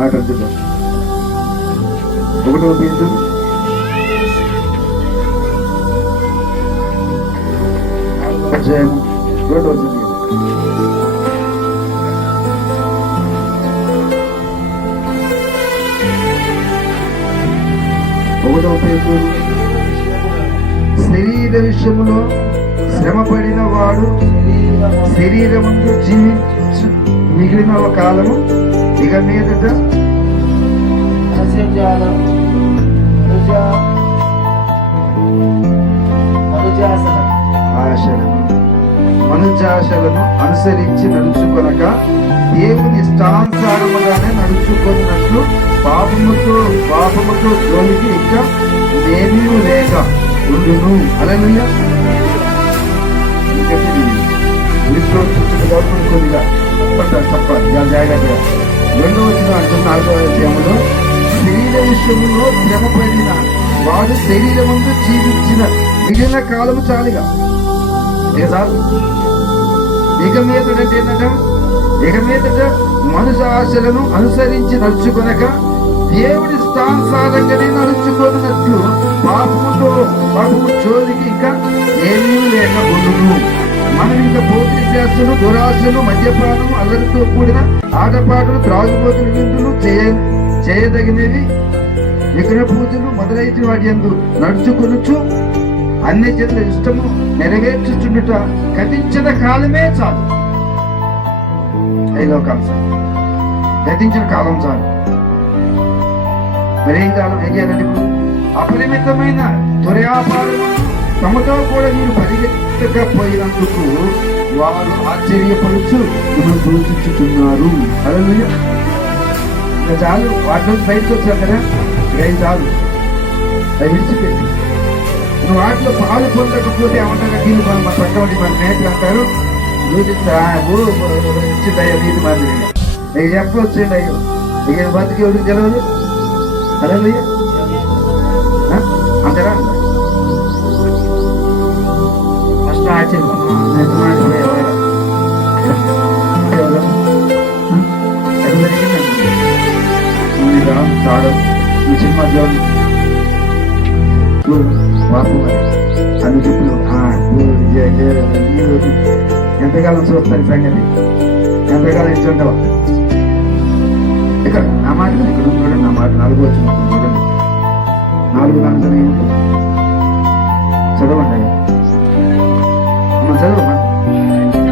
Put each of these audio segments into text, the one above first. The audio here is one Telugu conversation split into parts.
మాట అంటున్నాం. 1వ పేతురు 4వ అధ్యాయం 2వ వచనం. 1వ పేతురు శరీర విషయములో శ్రమపడిన వాడు శరీరముందు జీవించు మిగిలిన కాలము ఇక మీదట మనుజాశలను అనుసరించి నడుచుకొనక దేవుని ఇష్టానుసారముగానే నడుచుకున్నట్లు పాపముతో జోలికి ఇంకా ఏమీ లేక ఉండును. హల్లెలూయా. కొద్దిగా చెప్పాలి జాగ్రత్తగా. 2వ వచనం అంటున్న 4వ అధ్యాయంలో శరీర విషయంలో శ్రమపడిన వాడు శరీరముందు జీవించిన మిగిలిన కాలము చాలుగా. ఇక మీదట ఏంటంట? ఇక మీదట మనుషు ఆశలను అనుసరించి నడుచుకొనక దేవుడి స్థానసారంగానే నడుచుకున్నట్లు పాపము జోలికి ఇంకా ఏమీ లేక ఉండును. మనం ఇంకా భౌతిక శాస్త్రము, దురాశను, మద్యపానము, అల్లరితో కూడిన ఆటపాటలు, త్రాగుబోతులు, విందులు చేయదగినవి, విగ్రహ పూజలు మొదలైన వాటి యందు నడుచుకొనుచు అన్ని జనుల ఇష్టము నెరవేర్చుచుండుట గతించిన కాలమే చాలు. 5వ అంశం, గతించిన కాలం చాలు. మరేం కాలం? ఏం చేయాలంటే ఇప్పుడు అపరిమితమైన దుర్వ్యాపారము తమతో కూడా మీరు పరిగెత్తకపోయినందుకు వారు ఆశ్చర్యపడుచు మిమ్మల్ని దూషించుతున్నారు. హల్లెలూయా. ఇంకా చాలు, వాటిలో బయటకు వచ్చావు కదా, ఏం చాలు, అది విడిచిపెట్టి. నువ్వు వాటిలో పాలు పొందకపోతే ఏమంటారు? దీని మన పక్కటి మన నేతలు అంటారు, ఇచ్చిందయ్యా నీతి మాదిరిగా. నీకు చెప్పవచ్చేయండి అయ్యో, ఇక బతికి ఎవరికి తెలియదు. హల్లెలూయా అంటారా? ఫస్ట్ ఆశ్చర్యం సినిమా అన్ని చెప్పిన ఎంతకాలం చూస్తాను సంగతి, ఎంతకాలం ఇచ్చుంటావా? ఇక్కడ నా మాట ఇక్కడ చూడండి, నా మాట 4వ వచనం చూడండి. 4 చదవండి అయ్యా, చదవమా.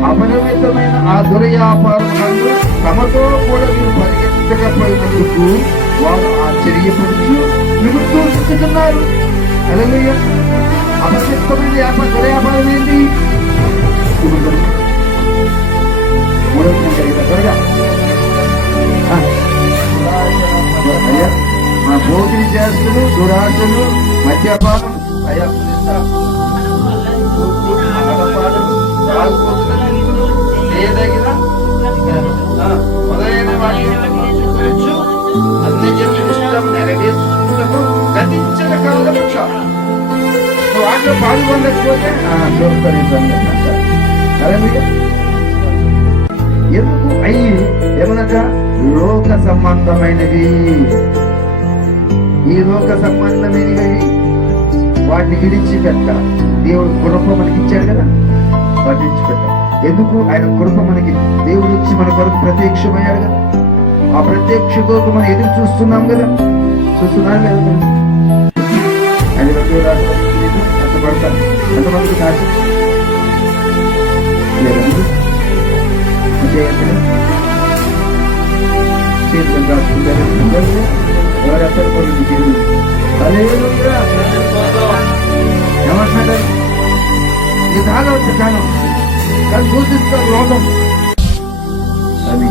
అపరిమితమైన ఆ దుర్వ్యాపారములను తమతో కూడా మీరు పరిగెత్తకపోయినందుకు వారు ఆశ్చర్యపడుచు మీరు దూషిస్తున్నారు. హల్లెలూయా. అపరిమితమైన దుర్వ్యాపారం ఏంటి? త్వరగా అయ్యా, మా భోగిని చేస్తులు, దురాశలు, మద్యపానం, అయ్యా మొదలైన అన్ని ఇష్టం నెరవేర్చుకుంటూ గతించిన కాలము చాలు. నువ్వు వాటిలో పాల్గొనకపోతే చూస్తారు. ఎందుకు అయ్యి ఏమనక లోక సంబంధమైనవి. ఈ లోక సంబంధమైనవి వాటిని విడిచిపెట్ట. దేవుడు కృప మనకి ఇచ్చాడు కదా, వాటిని విడిచిపెట్ట. ఎందుకు? ఆయన కృప మనకి, దేవుడు వచ్చి మన కొరకు ప్రత్యక్షమయ్యాడు కదా. ఆ ప్రత్యక్ష కొరకు మనం ఎదురు చూస్తున్నాం కదా, చూస్తున్నాం కదా. ఆయన కష్టపడతాను ఎంతమందికి కాదు లేదండి. చేతులు రాసుకుంటారు ఎవరెక్కడ కొన్ని చేతులు ఏమంటున్నారు? ఇది కాలం కాలం కానీ దూషిస్తారు లోకం అని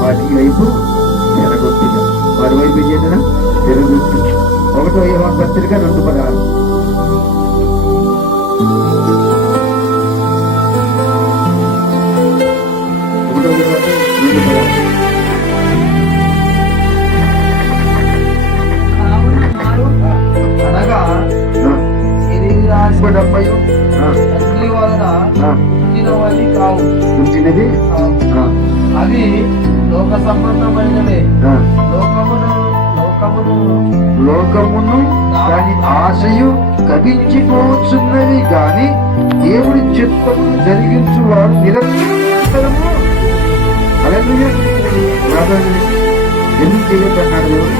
వాటి వైపు ఎరగొట్టిన వారి వైపు చేసిన ఎరగొట్టు. 1వ యోహాను పత్రిక 2:16. అనగా శరీరాశ వలన పుట్టినవి కావు, పుట్టినవి అవి లోక సంబంధమైనవే, లోకమును దాని ఆశయు గతించిపోతున్నవి గాని దేవుడి చిత్తము జరిగించువాడు నిరంతరము. హల్లెలూయా. ఎందుకు చేయొద్దన్నాడు దేవుడు?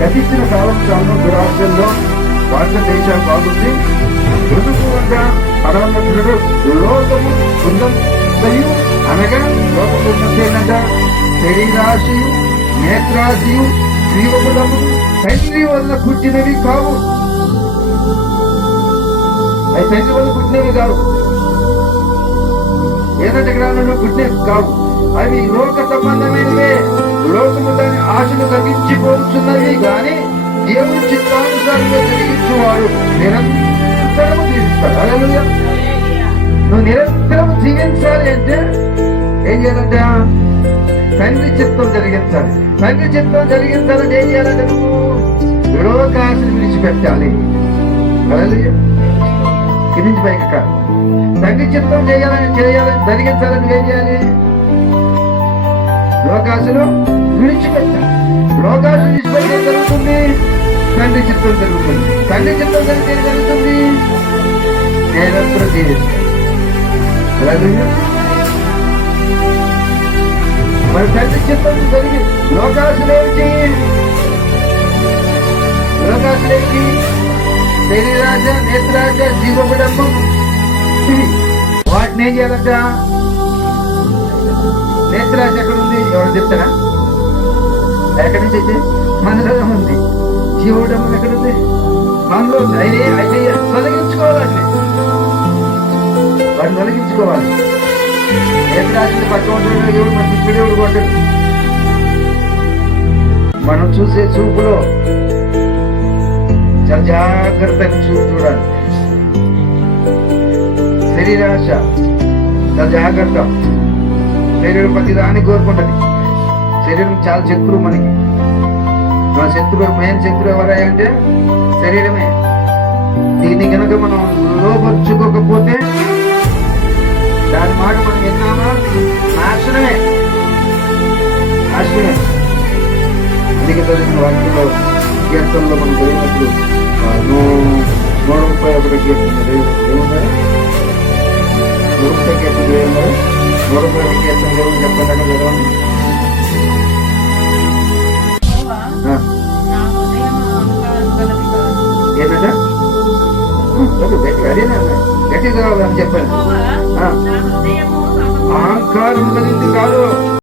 గతించిన కాలం చాలా దురాశల్లో భారత దేశాలు బాగుంది. ఋతువుగా పరమపురుడు లోకము ఉందయు అనగా లోకము ఉన్నదేనగా శరీరాశయు నేత్రాశయు జీవములము తండ్రి వల్ల పుట్టినవి కావు. అవి తండ్రి వల్ల పుట్టినవి కావు. ఏదంటే గ్రంథంలో పుట్టినవి కావు. అవి లోక సంబంధమైనవే. లోకము దాని ఆశలు గతించిపోతున్నవి గాని దేవుని చిత్తానుసారంగా జరిగించువాడు నిరంతరము జీవిస్తాడు. హల్లెలూయా. నువ్వు నిరంతరము జీవించాలి అంటే ఏం చేయాలంటే తండ్రి చిత్తం జరిగించాలి. తండ్రి చిత్తం జరిగించాలంటే ఏం చేయాలంటే నువ్వు లోకాశను విడిచిపెట్టాలి. హల్లెలూయా. కింది పైకి కాదు. తండ్రి చిత్తం చేయాలని జరిగించాలని ఏం చేయాలి? లోకాశను విడిచిపెట్టాలి. లోకాశను విడిచిపెట్టే జరుగుతుంది, తండ్రి చిత్తం జరుగుతుంది. తండ్రి చిత్తం జరిగితే జరుగుతుంది, నిరంతరం జీవిస్తాం. మరి తండ్రి చిత్తం జరిగి లోకాశులేంటి? లోకాశులేంటి? శరీరాజ, నేత్రాజ, జీవబుడంబం, వాటిని ఏం చేయాలంట? నేత్రాజ ఎక్కడుంది? ఎవరు చెప్తారా? ఎక్కడి నుంచి అయితే మనలో ఉంది. జీవబుడంబం ఎక్కడుంది? మనలో అయితే తొలగించుకోవాలండి. వాటిని తొలగించుకోవాలి. నేత్రాజని పట్టుకుంటున్న దేవుడు మన దేవుడు కొట్టడు. మనం చూసే చూపులో చాలా జాగ్రత్తగా చూడాలి. శరీరాశ చాలా జాగ్రత్త. శరీరం ప్రతి దాన్ని కోరుకుంటది. శరీరం చాలా శత్రువు మనకి. మన శత్రువు, మెయిన్ శత్రువు ఎవరంటే శరీరమే. దీన్ని కనుక మనం లోపరుచుకోకపోతే దాని మాట మనం విన్నామా నాశనమే. నాశనమే. అందుకే చదివిన వాక్యంలో కీర్తనలో మనం చదివినప్పుడు 131 కీర్తన ఏమున్నారు? 130 కీర్తన ఏమున్నారు? 131 కీర్తన దేవుడు చెప్పండి చదవండి. ఏంటంటే అదేనా గట్టి చదవాలి అని చెప్పండి. అహంకారం కలిగింది కాదు.